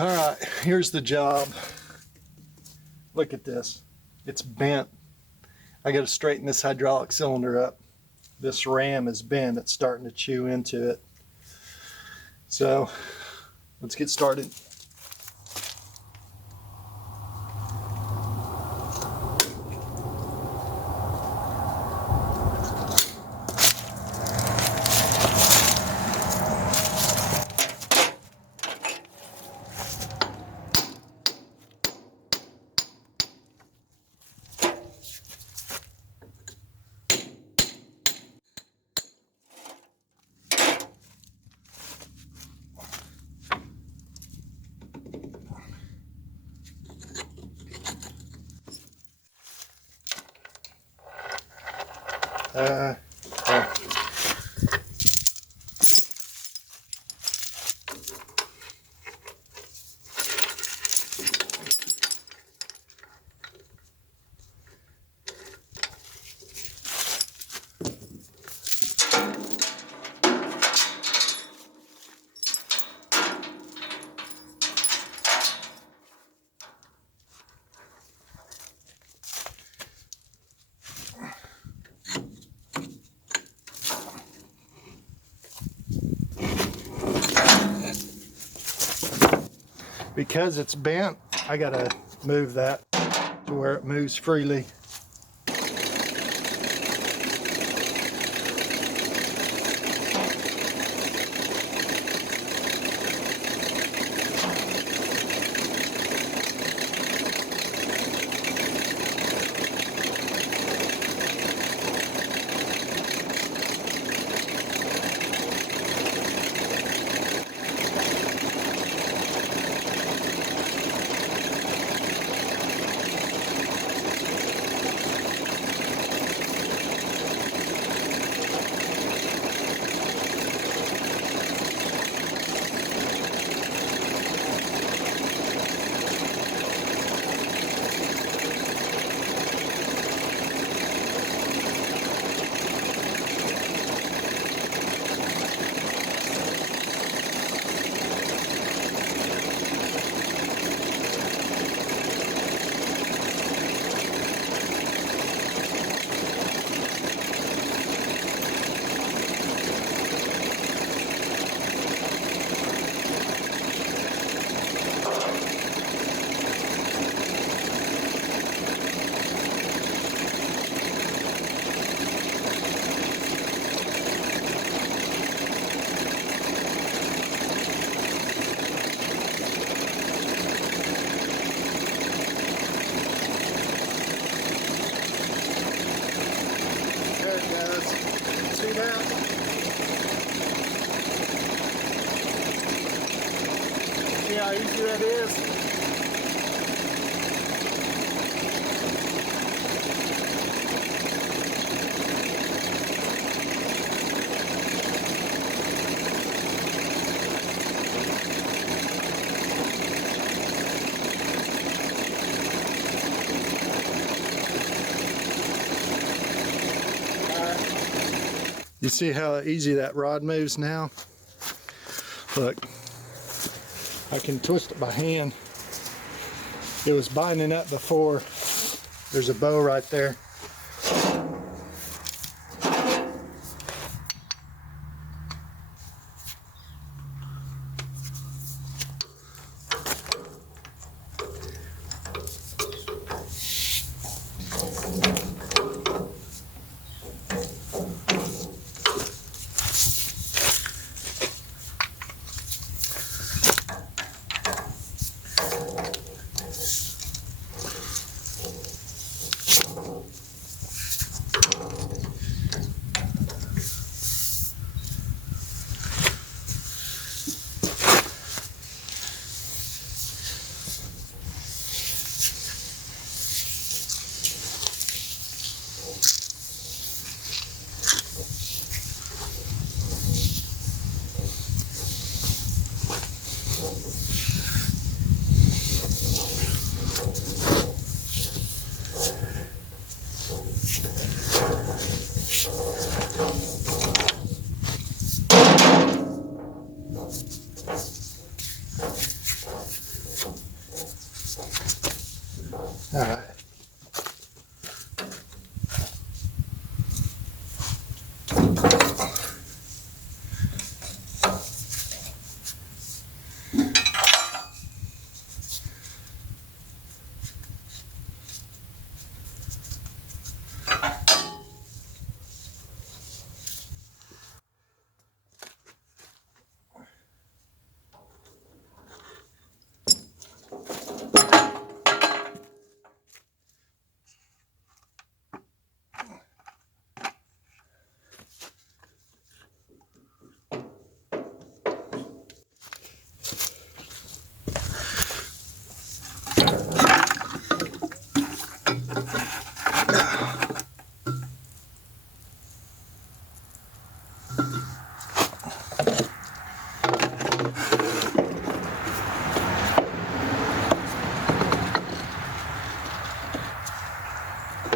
All right, here's the job. Look at this. It's bent. I got to straighten this hydraulic cylinder up. This ram is bent. It's starting to chew into it. So let's get started. Oh. Because it's bent, I gotta move that to where it moves freely. See that? See how easy that is? You see how easy that rod moves now? Look, I can twist it by hand. It was binding up before. There's a bow right there.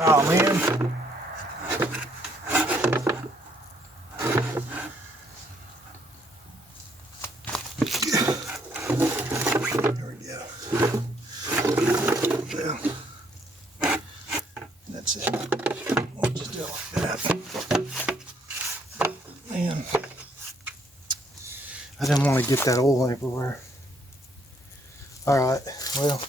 Oh man. There we go. Well, that's it. We'll just do it like that. Man, I didn't want to get that oil everywhere. All right, well.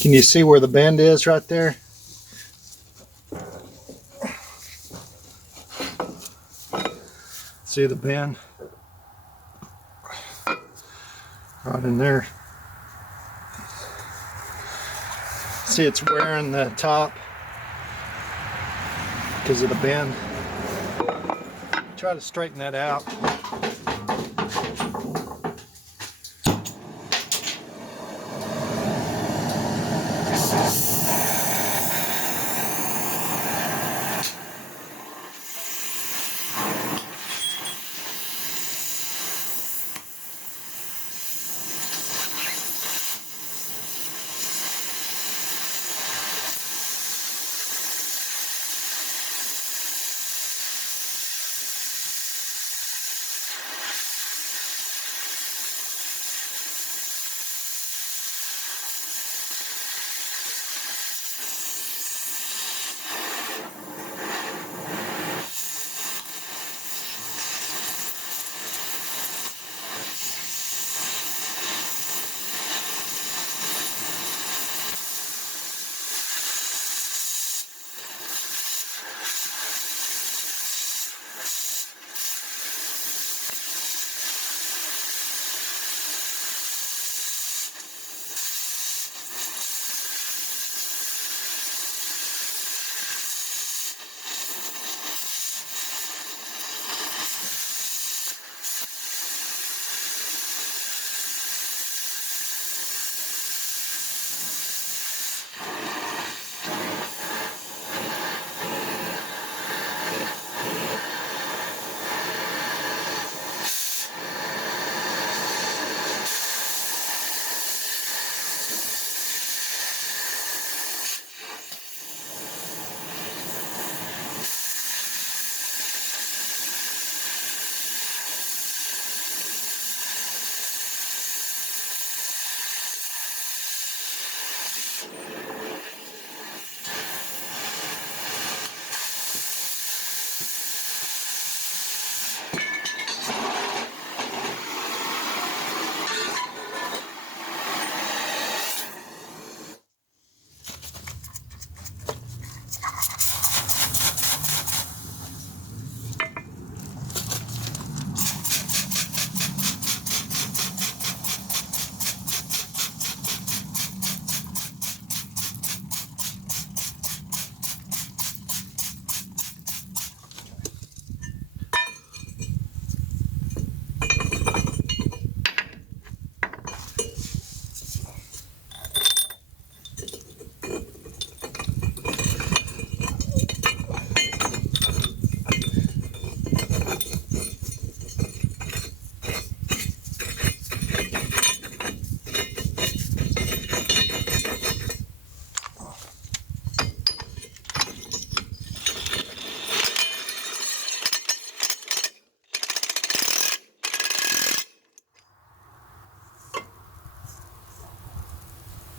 Can you see where the bend is right there? See the bend? Right in there. See, it's wearing the top because of the bend. Try to straighten that out.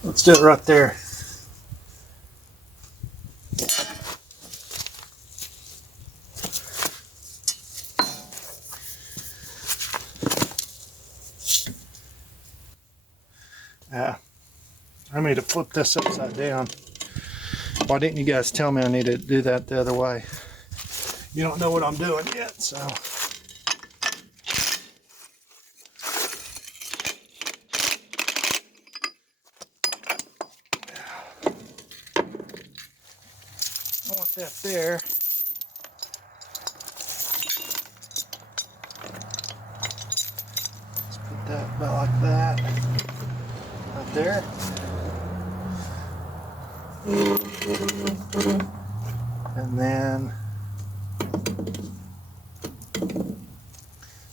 Let's do it right there. I need to flip this upside down. Why didn't you guys tell me I needed to do that the other way? You don't know what I'm doing yet, so. set there. Let's put that about like that. Right there. And then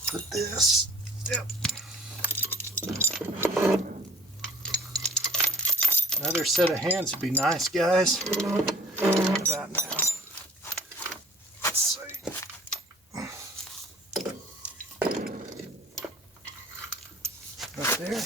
put this. Yep. Another set of hands would be nice, guys. What about now? Let's see. Right there.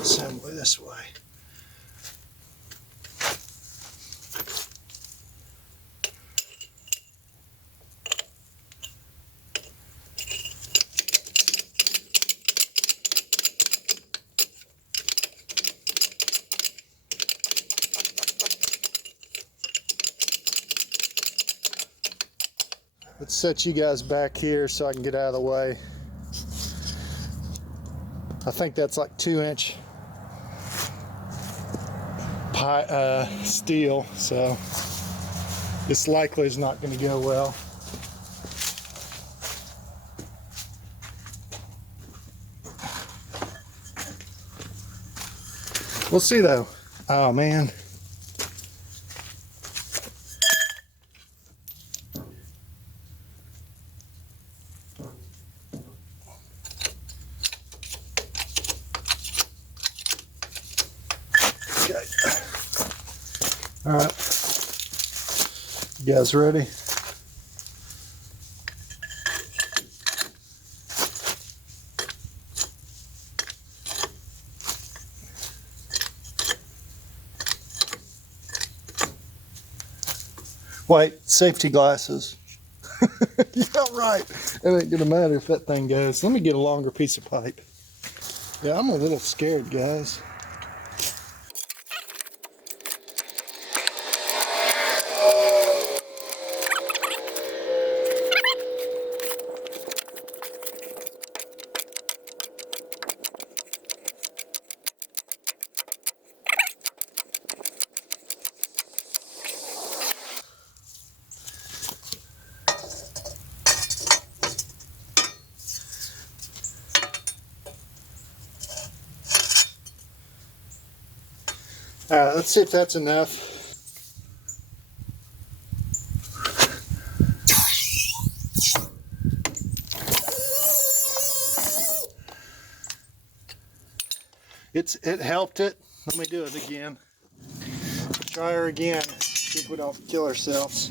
Assembly this way. Let's set you guys back here so I can get out of the way. I think that's like 2-inch steel, so this likely is not going to go well. We'll see though. Oh man. Okay. All right. You guys ready? Wait, safety glasses. Yeah, right. It ain't gonna matter if that thing goes. Let me get a longer piece of pipe. Yeah, I'm a little scared, guys. All right, let's see if that's enough. It helped it. Let me do it again. Try her again. See if we don't kill ourselves.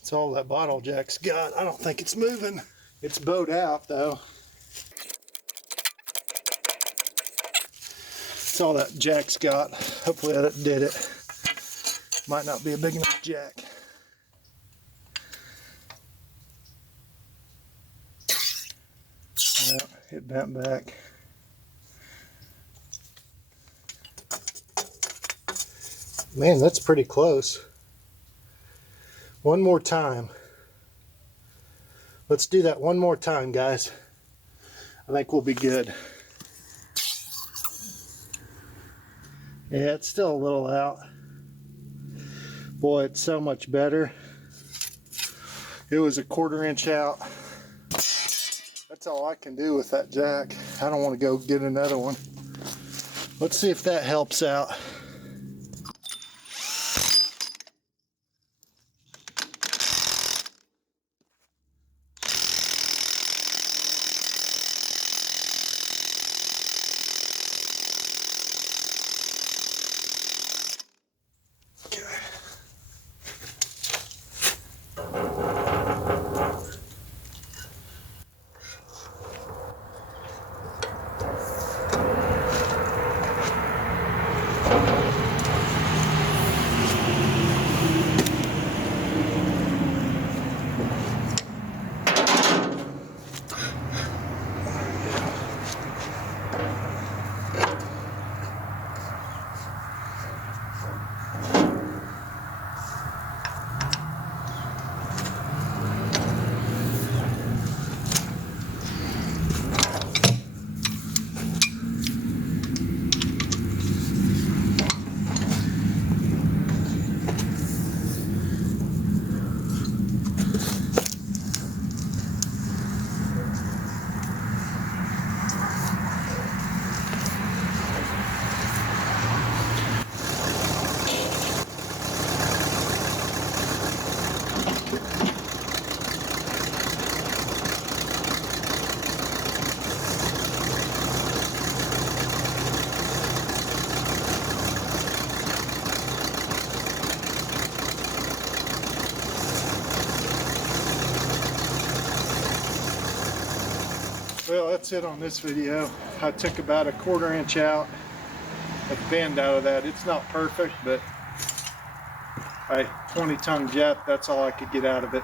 That's all that bottle jack's got. I don't think it's moving. It's bowed out though. That's all that jack's got. Hopefully that did it. Might not be a big enough jack. Yeah, it bent back. Man, that's pretty close. One more time. Let's do that one more time, guys. I think we'll be good. Yeah, it's still a little out. Boy, it's so much better. It was a 1/4 inch out. That's all I can do with that jack. I don't want to go get another one. Let's see if that helps out. Well, that's it on this video. I took about a 1/4 inch out of bend out of that. It's not perfect, but 20-ton jet, that's all I could get out of it.